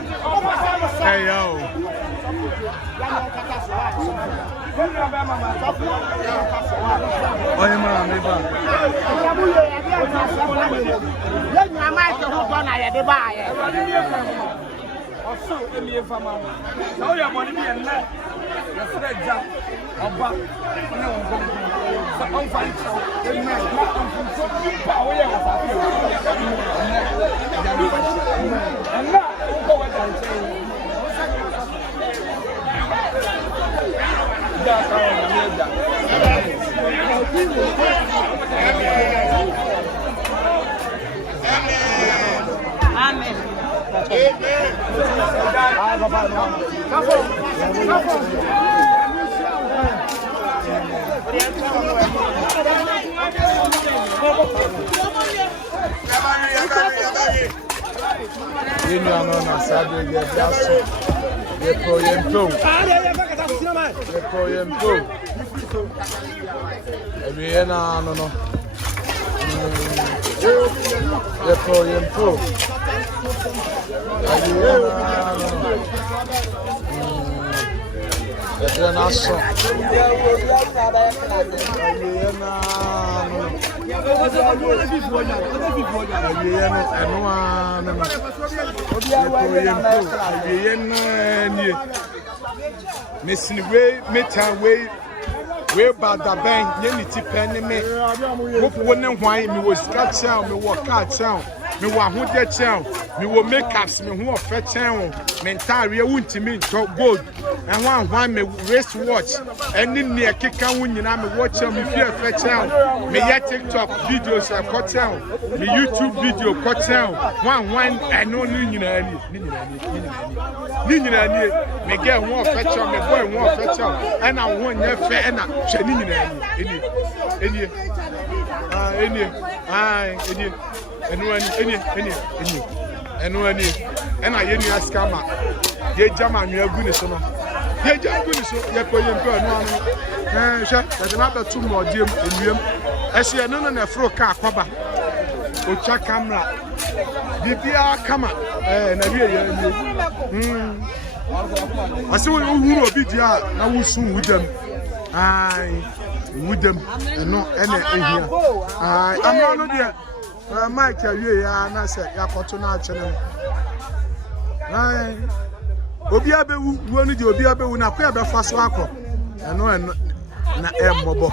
Hey yo. Oh, man, me back. Also, Emmy Fama. Now you are money and net. Your friend Jack, Abba, no one. I'm fine. And now, go and say, Amen. You know, no, no, Saturday, you're just you're going to. You're going to. No, no. You're going to. Missing way, metan way bad the bank, Yenity penny me. Wouldn't why me was catch out, me walk out out. Me wa hu de chen me wo makeups me hu ofe chen me ntare wu ntimi to gold and one me wrist watch any near kika hu nyina me watch me fi ofe chen me ya TikTok videos e ko chen me YouTube video ko chen one eno ni nyina ni me get hu ofe chen me boy hu ofe chen and I hu nya fe and na hwe ni nyina ni eni Any, and I any scammer. Ye jama you are good so no. Ye jam good so ye ko ye mpe no ano. Hwe, there's another two more dem enuem. Ese no na fro ka akwaba. Ocha camera. Bibia kama na wie ye ase wo huru obi dia na wo sun wudam. Ai, wudam no ene ehia. Ai, amra no dia Mike awie ya na se yakoto na achene obi abewu wo ni di obi abewu na kwa be fa so akọ eno na embobo